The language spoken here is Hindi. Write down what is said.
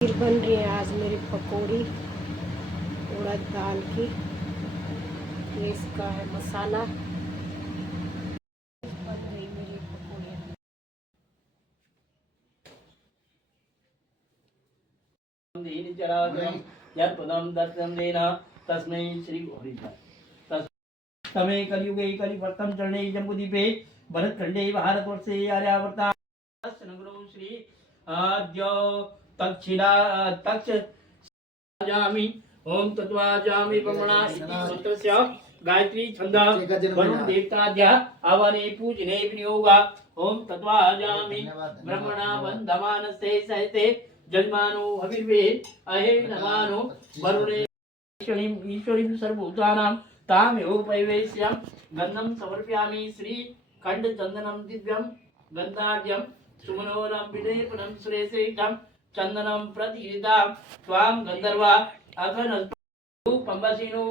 खीर बन रही है आज मेरी पकौड़ी उड़द दाल की। ये इसका है मसाला। बन रही मेरी पकौड़ियाँ। तस्मै श्री तमे कलियुगे कलिवर्तम चरणे जम्बुदीपे भरतखंडे भारतवर्षे आर्यावर्ता श्री आद्य तक्षशिला तक्षजामि ओम तत्वाजामि ब्रह्मणा इति मंत्रस्य गायत्री छंद वरुण देवताद्य आवाने पूजने विनियोगा ओम तत्वाजामि ब्रह्मणा वंदमानस्ते सहिते जन्मानो हविर्वे अहे नमानो वरुणे ईश्वरीं सर्वभूतानां तामेवोपैवेश्यं गन्धं समर्पयामि श्री खंड चंदनं दिव्यं गन्धाढ्यं सुमनोरं विलेपनं श्रेष्ठं चंदनं प्रतिहितां त्वां गंधर्वा अघन पंबसिनो